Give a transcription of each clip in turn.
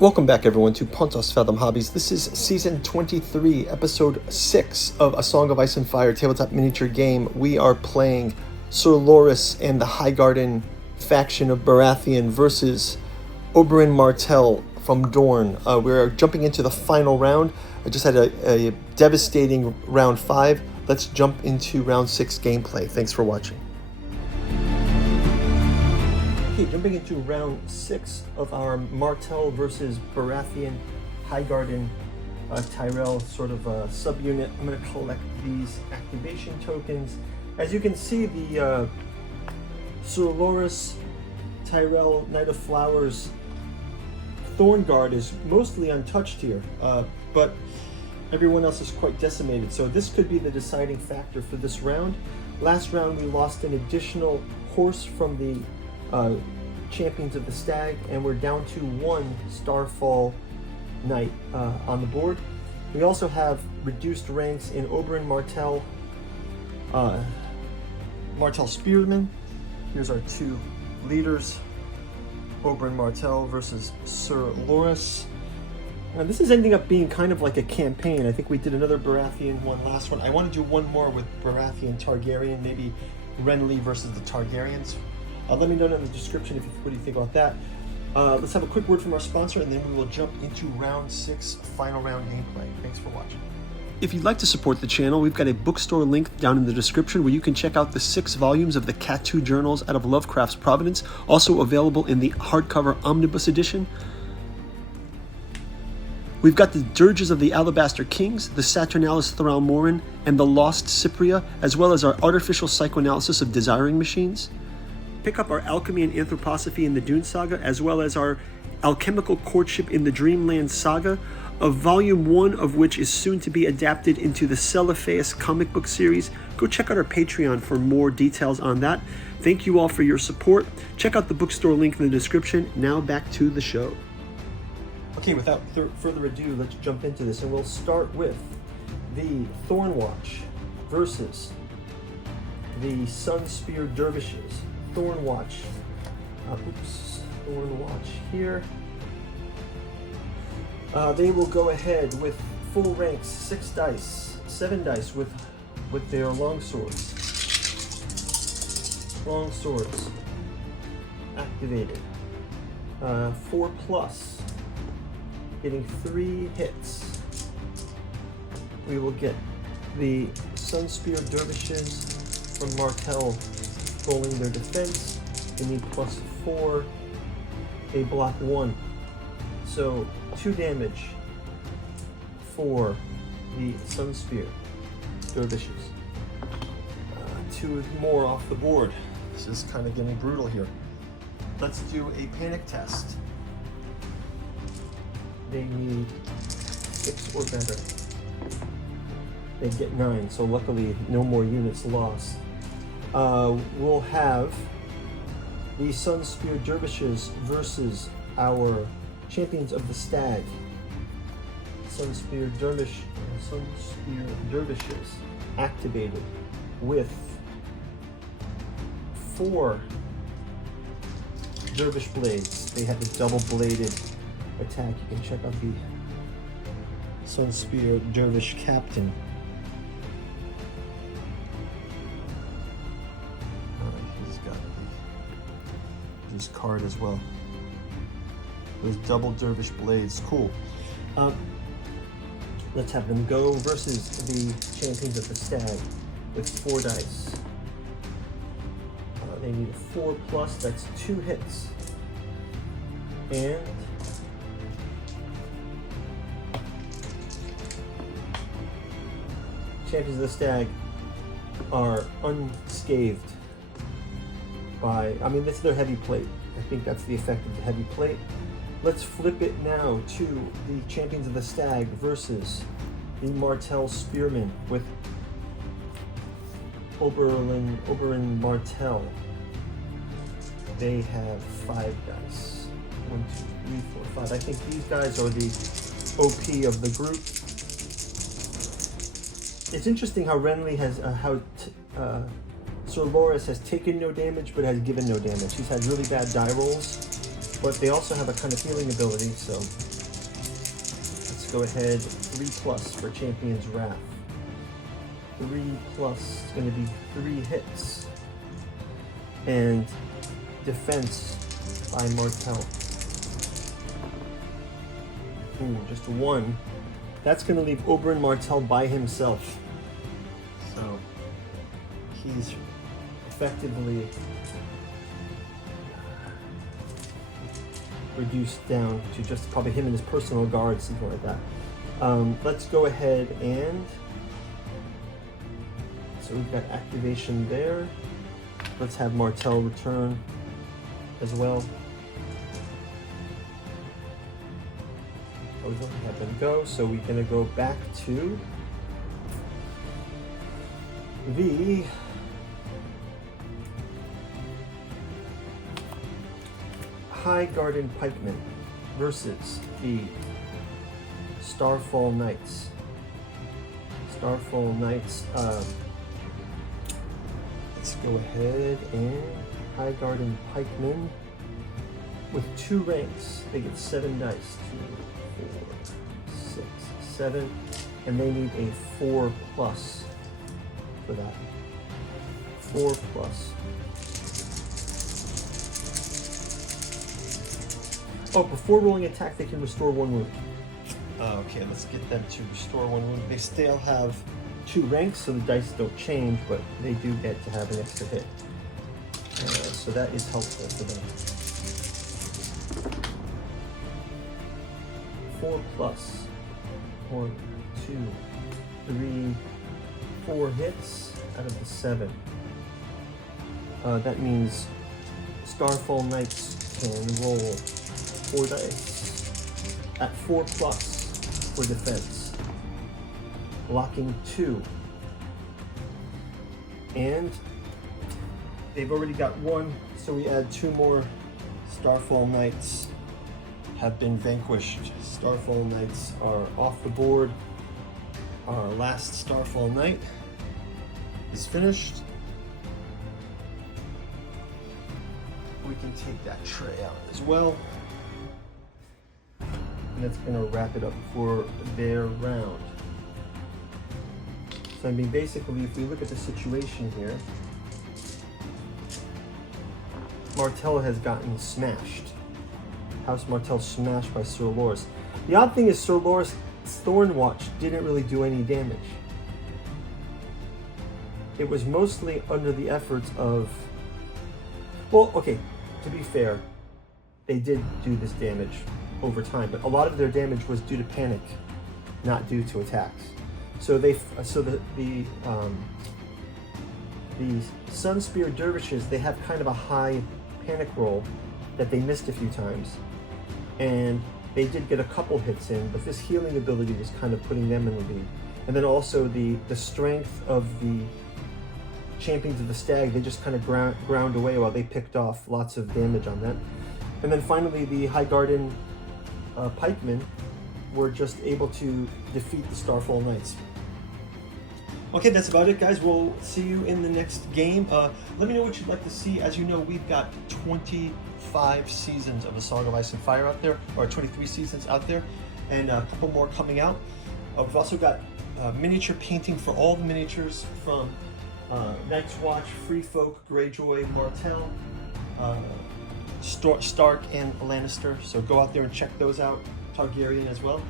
Welcome back everyone to Pontos Fathom Hobbies. This is Season 23, Episode 6 of A Song of Ice and Fire tabletop miniature game. We are playing Sir Loras and the Highgarden faction of Baratheon versus Oberyn Martell from Dorne. We're jumping into the final round. I just had a devastating round 5. Let's jump into round 6 gameplay. Thanks for watching. Okay, jumping into round 6 of our Martell versus Baratheon Highgarden Tyrell sort of subunit. I'm going to collect these activation tokens. As you can see, the Sir Loras Tyrell Knight of Flowers Thorn Guard is mostly untouched here, but everyone else is quite decimated. So this could be the deciding factor for this round. Last round we lost an additional horse from the Champions of the Stag, and we're down to 1 Starfall Knight on the board. We also have reduced ranks in Oberyn Martell, Martell Spearman. Here's our 2 leaders, Oberyn Martell versus Sir Loras. Now this is ending up being kind of like a campaign. I think we did another Baratheon one last one. I want to do one more with Baratheon Targaryen, maybe Renly versus the Targaryens. Let me know in the description what do you think about that. Let's have a quick word from our sponsor, and then we will jump into round 6, final round gameplay. Thanks for watching. If you'd like to support the channel, we've got a bookstore link down in the description where you can check out the 6 volumes of the Cat 2 journals out of Lovecraft's Providence, also available in the hardcover omnibus edition. We've got the Dirges of the Alabaster Kings, the Saturnalis Thral-Morin, and the Lost Cypria, as well as our artificial psychoanalysis of desiring machines. Pick up our Alchemy and Anthroposophy in the Dune Saga, as well as our Alchemical Courtship in the Dreamland Saga, of volume 1 of which is soon to be adapted into the Celiphaeus comic book series. Go check out our Patreon for more details on that. Thank you all for your support. Check out the bookstore link in the description. Now back to the show. Okay, without further ado, let's jump into this, and we'll start with the Thornwatch versus the Sunspear Dervishes. Thornwatch, Thornwatch here. They will go ahead with full ranks, 6 dice, 7 dice with their longswords. Longswords activated. 4+, getting 3 hits. We will get the Sunspear Dervishes from Martell rolling their defense. They need +4. They block 1. So 2 damage for the Sunspear Dervishes. 2 more off the board. This is kind of getting brutal here. Let's do a panic test. They need 6 or better. They get 9, so luckily no more units lost. We'll have the Sunspear Dervishes versus our Champions of the Stag. Sunspear Dervishes activated with 4 Dervish Blades. They have a double-bladed attack. You can check out the Sunspear Dervish Captain. This card as well. Those double Dervish Blades, cool. Let's have them go versus the Champions of the Stag with 4 dice. They need a 4+, that's 2 hits. And Champions of the Stag are unscathed by, this is their heavy plate. I think that's the effect of the heavy plate. Let's flip it now to the Champions of the Stag versus the Martell Spearmen with Oberyn Martell. They have 5 dice. 1, 2, 3, 4, 5. I think these guys are the OP of the group. It's interesting how Renly has, Sir Loras has taken no damage but has given no damage. He's had really bad die rolls. but they also have a kind of healing ability, so let's go ahead. 3+ for Champion's Wrath. 3+ is going to be 3 hits. And defense by Martell. Ooh, just 1. That's going to leave Oberyn Martell by himself. So he's effectively reduced down to just probably him and his personal guard, something like that. Let's go ahead and, so we've got activation there. Let's have Martell return as well. Oh, we don't have them go, so we're gonna go back to the Highgarden Pikemen versus the Starfall Knights. Starfall Knights, let's go ahead and Highgarden Pikemen with 2 ranks. They get 7 dice. 2, 4, 6, 7, and they need a 4+ for that. 4+. Oh, before rolling attack, they can restore 1 wound. Okay, let's get them to restore 1 wound. They still have 2 ranks, so the dice don't change, but they do get to have an extra hit. So that is helpful for them. 4+. 1, 2, 3, 4 hits out of the 7. That means Starfall Knights can roll 4 dice at 4+ for defense, blocking 2, and they've already got 1, so we add 2 more. Starfall Knights have been vanquished. Starfall Knights are off the board. Our last Starfall Knight is finished. We can take that tray out as well. And that's going to wrap it up for their round. So I mean, basically, if we look at the situation here, Martell has gotten smashed. House Martell smashed by Sir Loras. The odd thing is Sir Loras' Thornwatch didn't really do any damage. It was mostly under the efforts of, well, okay, to be fair, they did do this damage over time, but a lot of their damage was due to panic, not due to attacks. So the Sunspear Dervishes, they have kind of a high panic roll that they missed a few times, and they did get a couple hits in, but this healing ability was kind of putting them in the lead. And then also the strength of the Champions of the Stag, they just kind of ground away while they picked off lots of damage on that. And then finally the Highgarden Pikemen were just able to defeat the Starfall Knights. Okay, that's about it, guys. We'll see you in the next game. Let me know what you'd like to see. As you know, we've got 25 seasons of A Song of Ice and Fire out there, or 23 seasons out there, and a couple more coming out. We've also got miniature painting for all the miniatures from Night's Watch, Free Folk, Greyjoy, Martell, Stark, and Lannister. So go out there and check those out. Targaryen as well.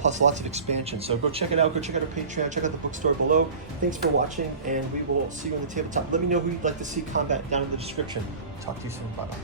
Plus lots of expansion. So go check it out. Go check out our Patreon. Check out the bookstore below. Thanks for watching, and we will see you on the tabletop. Let me know who you'd like to see combat down in the description. Talk to you soon. Bye-bye.